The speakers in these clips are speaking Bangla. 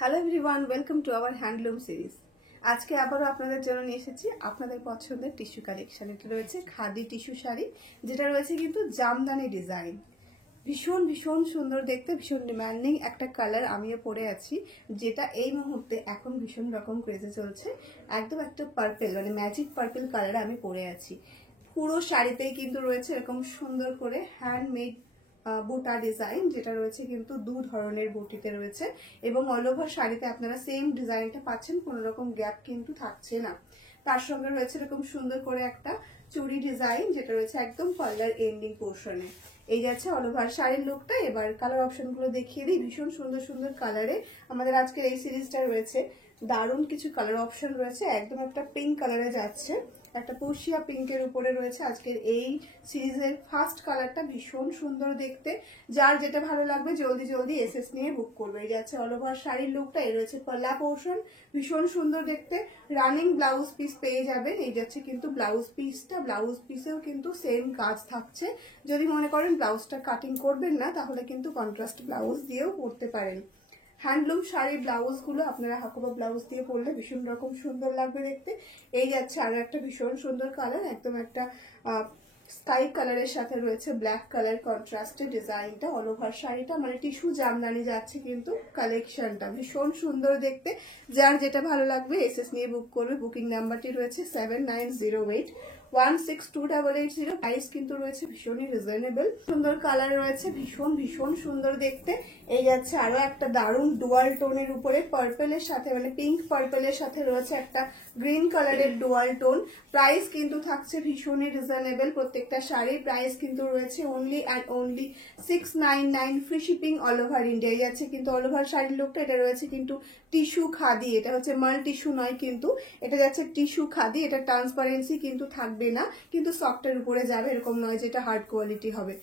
Hello everyone, welcome to our handloom series. আজকে আবারও আপনাদের জন্য নিয়ে এসেছি আপনাদের পছন্দের টিস্যু কালেকশন। এটা রয়েছে খাদি টিস্যু শাড়ি, যেটা রয়েছে কিন্তু জামদানি ডিজাইন। ভীষণ ভীষণ সুন্দর দেখতে, ভীষণ ডিমান্ডিং একটা কালার আমিও পরে আছি, যেটা এই মুহূর্তে এখন ভীষণ রকম ক্রেজে চলছে। একদম একটা পার্পেল, মানে ম্যাজিক পার্পেল কালার আমি পরে আছি। পুরো শাড়িতেই কিন্তু রয়েছে এরকম সুন্দর করে হ্যান্ডমেড বুটা ডিজাইন, যেটা রয়েছে কিন্তু দু ধরনের বুটিতে রয়েছে, এবং অল ওভার শাড়িতে আপনারা সেম ডিজাইনটা পাচ্ছেন, কোনো রকম গ্যাপ কিন্তু থাকছে না। তার সঙ্গে রয়েছে এরকম সুন্দর করে একটা চুড়ি ডিজাইন, যেটা রয়েছে একদম পার্লার এন্ডিং পোর্শনে। এই যাচ্ছে অল ওভার শাড়ির লুকটা। এবার কালার অপশনগুলো দেখিয়ে দিই। ভীষণ সুন্দর সুন্দর কালারে আমাদের আজকের এই সিরিজটা রয়েছে। দারুণ কিছু কালার অপশন রয়েছে। একদম একটা পিঙ্ক কালারে যাচ্ছে, একটা পুশিয়া পিঙ্কের উপরে রয়েছে আজকের এই সিরিজের ফার্স্ট কালারটা। ভীষণ সুন্দর দেখতে, যার যেটা ভালো লাগবে জলদি জলদি এসএস নিয়ে বুক করবে। এই যাচ্ছে অল ওভার শাড়ির লুকটা। এই রয়েছে পাল্লা পোর্শন, ভীষণ সুন্দর দেখতে। রানিং ব্লাউজ পিস পেয়ে যাবেন। এই যাচ্ছে কিন্তু ব্লাউজ পিসটা, ব্লাউজ পিসেও কিন্তু সেম কাজ থাকছে। যদি মনে করেন ব্লাউজটা কাটিং করবেন না, তাহলে কিন্তু কন্ট্রাস্ট ব্লাউজ দিয়েও পরতে পারেন। হ্যান্ডলুম শাড়ির ব্লাউজগুলো আপনারা হাকোবা ব্লাউজ দিয়ে পরলে ভীষণ রকম সুন্দর লাগবে দেখতে। এই যাচ্ছে আরো একটা ভীষণ সুন্দর কালার, একদম একটা স্কাই কালারের সাথে রয়েছে ব্ল্যাক কালার কন্ট্রাস্টে ডিজাইনটা। অল ওভার শাড়িটা মানে টিস্যু জামদানি যাচ্ছে কিন্তু কালেকশনটা। ভীষণ সুন্দর দেখতে, যার যেটা ভালো লাগবে এসএস নিয়ে বুক করবে। বুকিং নাম্বারটি রয়েছে 7908162880। প্রাইস কিন্তু রয়েছে ভীষণই রিজনেবল। সুন্দর কালার রয়েছে, ভীষণ ভীষণ সুন্দর দেখতে। এই যাচ্ছে আরো একটা দারুণ ডুয়াল টোনের উপরে পার্পেলের সাথে, মানে পিঙ্ক পার্পেলের সাথে রয়েছে একটা গ্রিন কালারের ডুয়াল টোন। প্রাইস কিন্তু থাকছে ভীষণই রিজনেবল। প্রত্যেকটা শাড়ির প্রাইস কিন্তু রয়েছে only and only 699, free shipping all over India. যাচ্ছে কিন্তু অল ওভার শাড়ির লুকটা। এটা রয়েছে কিন্তু টিস্যু খাদি, এটা হচ্ছে মাল টিস্যু নয় কিন্তু, এটা যাচ্ছে টিস্যু খাদি। এটা ট্রান্সপারেন্সি কিন্তু থাকবে না, কিন্তু সফটের উপরে যাবে, এরকম নয় যেটা হার্ড কোয়ালিটি হবে।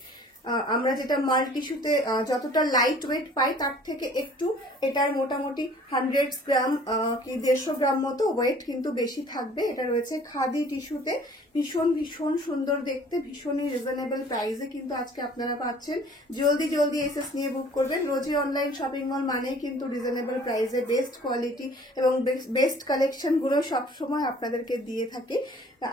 আমরা যেটা মাল টিস্যুতে যতটা লাইট ওয়েট পাই, তার থেকে একটু এটার মোটামুটি 100 গ্রাম কি 150 গ্রাম মতো ওয়েট কিন্তু বেশি থাকবে। এটা রয়েছে খাদি টিস্যুতে। ভীষণ ভীষণ সুন্দর দেখতে, ভীষণই রিজনেবল প্রাইসে কিন্তু আজকে আপনারা পাচ্ছেন। জলদি জলদি এসএস নিয়ে বুক করবেন। রোজই অনলাইন শপিং মল মানেই কিন্তু রিজনেবল প্রাইসে বেস্ট কোয়ালিটি এবং বেস্ট কালেকশনগুলো সবসময় আপনাদেরকে দিয়ে থাকে।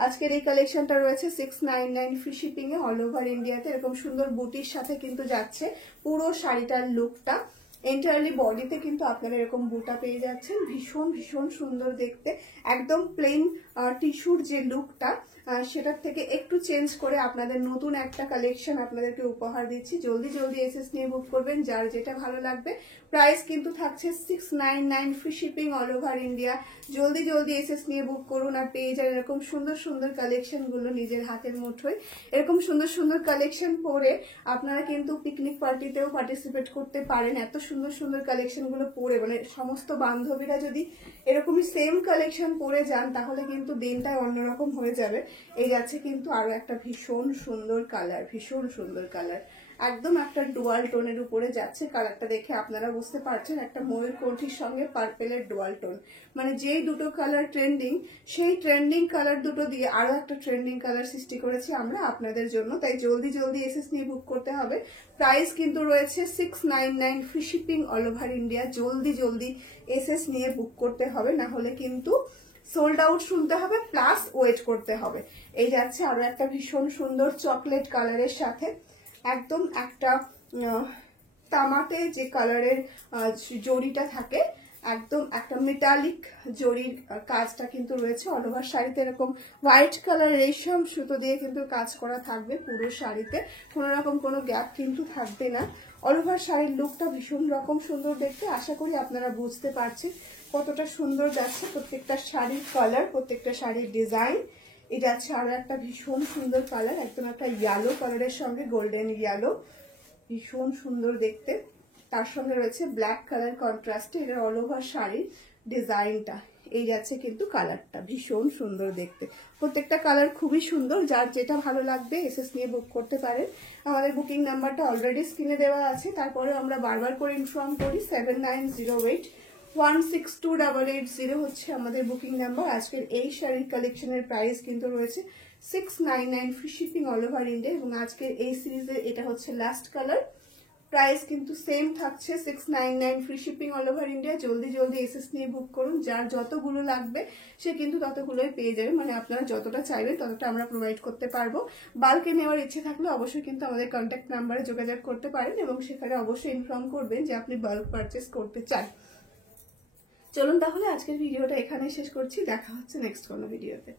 আজকের এই কালেকশনটা রয়েছে 699, ফ্রি শিপিং এ অল ওভার ইন্ডিয়াতে। এরকম সুন্দর বুটির সাথে কিন্তু যাচ্ছে পুরো শাড়িটার লুকটা। এন্টায়ারলি বডিতে কিন্তু আপনারা এরকম বুটা পেয়ে যাচ্ছেন। ভীষণ ভীষণ সুন্দর দেখতে। একদম প্লেন টিস্যুর যে লুকটা, সেটার থেকে একটু চেঞ্জ করে আপনাদের নতুন একটা কালেকশন আপনাদেরকে উপহার দিচ্ছি। জলদি জলদি এসএস নিয়ে বুক করবেন, যার যেটা ভালো লাগবে। প্রাইস কিন্তু থাকছে 699, free shipping all over India. জলদি জলদি এসএস নিয়ে বুক করুন আর পেয়ে যান এরকম সুন্দর সুন্দর কালেকশনগুলো নিজের হাতের মুঠোয়। এরকম সুন্দর সুন্দর কালেকশন পরে আপনারা কিন্তু পিকনিক পার্টিতেও পার্টিসিপেট করতে পারেন। এত সুন্দর সুন্দর কালেকশনগুলো পরে, মানে সমস্ত বান্ধবীরা যদি এরকমই সেম কালেকশন পরে যান, তাহলে কিন্তু দিনটা অন্যরকম হয়ে যাবে। এই যাচ্ছে কিন্তু আরো একটা ভীষণ সুন্দর কালার, ভীষণ সুন্দর কালার। একদম একটা ডুয়াল টোনের উপরে যাচ্ছে। কালারটা দেখে আপনারা বুঝতে পারছেন, একটা ময়ূরকণ্ঠীর সঙ্গে পার্পেলের ডুয়াল টোন, মানে যেই দুটো কালার ট্রেন্ডিং, সেই ট্রেন্ডিং কালার দুটো দিয়ে আরো একটা ট্রেন্ডিং কালার সৃষ্টি করেছি আমরা আপনাদের জন্য। তাই জলদি জলদি এসএস নিয়ে বুক করতে হবে। প্রাইস কিন্তু রয়েছে 699, free shipping all over India. জলদি জলদি এসএস নিয়ে বুক করতে হবে, না হলে কিন্তু সোল্ড আউট শুনতে হবে, প্লাস ওয়েট করতে হবে। এই যাচ্ছে আরো একটা ভীষণ সুন্দর চকলেট কালারের সাথে, একদম একটা তামাতে যে কালারের জরিটা থাকে, একদম একটা মেটালিক জরির কাজটা কিন্তু রয়েছে অল ওভার শাড়িতে। এরকম হোয়াইট কালার রেশম সুতো দিয়ে কিন্তু কাজ করা থাকবে পুরো শাড়িতে, কোনো রকম কোনো গ্যাপ কিন্তু থাকবে না। অল ওভার শাড়ির লুকটা ভীষণ রকম সুন্দর দেখতে। আশা করি আপনারা বুঝতে পারছেন কতটা সুন্দর যাচ্ছে প্রত্যেকটা শাড়ির কালার, প্রত্যেকটা শাড়ির ডিজাইন। এটা আছে আরো একটা ভীষণ সুন্দর কালার, একদম একটা ইয়েলো কালারের সঙ্গে গোল্ডেন ইয়েলো, ভীষণ সুন্দর দেখতে। তার সঙ্গে রয়েছে ব্ল্যাক কালার কন্ট্রাস্টে। এটার অল ওভার শাড়ির ডিজাইনটা। এই যাচ্ছে কিন্তু কালারটা, ভীষণ সুন্দর দেখতে। প্রত্যেকটা কালার খুবই সুন্দর, যার যেটা ভালো লাগবে এসএস নিয়ে বুক করতে পারেন। আমাদের বুকিং নাম্বারটা অলরেডি স্ক্রিনে দেওয়া আছে, তারপরে আমরা বারবার করে ইনফর্ম করি। 7908162880 হচ্ছে আমাদের বুকিং নাম্বার। আজকের এই শাড়ির কালেকশনের প্রাইস কিন্তু রয়েছে 699, free shipping all over India. এবং আজকের এই সিরিজের এটা হচ্ছে লাস্ট কালার। প্রাইস কিন্তু সেম থাকছে 699 free shipping all over India. জলদি জলদি এসএস নিয়ে বুক করুন, যার যতগুলো লাগবে সে কিন্তু ততগুলোই পেয়ে যাবে, মানে আপনারা যতটা চাইবেন ততটা আমরা প্রোভাইড করতে পারবো। বাল্কে নেওয়ার ইচ্ছে থাকলে অবশ্যই কিন্তু আমাদের কন্ট্যাক্ট নাম্বারে যোগাযোগ করতে পারেন এবং সেখানে অবশ্যই ইনফর্ম করবেন যে আপনি বাল্ক পারচেস করতে চান। চলুন তাহলে আজকের ভিডিওটা এখানে শেষ করছি, দেখা হচ্ছে নেক্সট কোনো ভিডিওতে।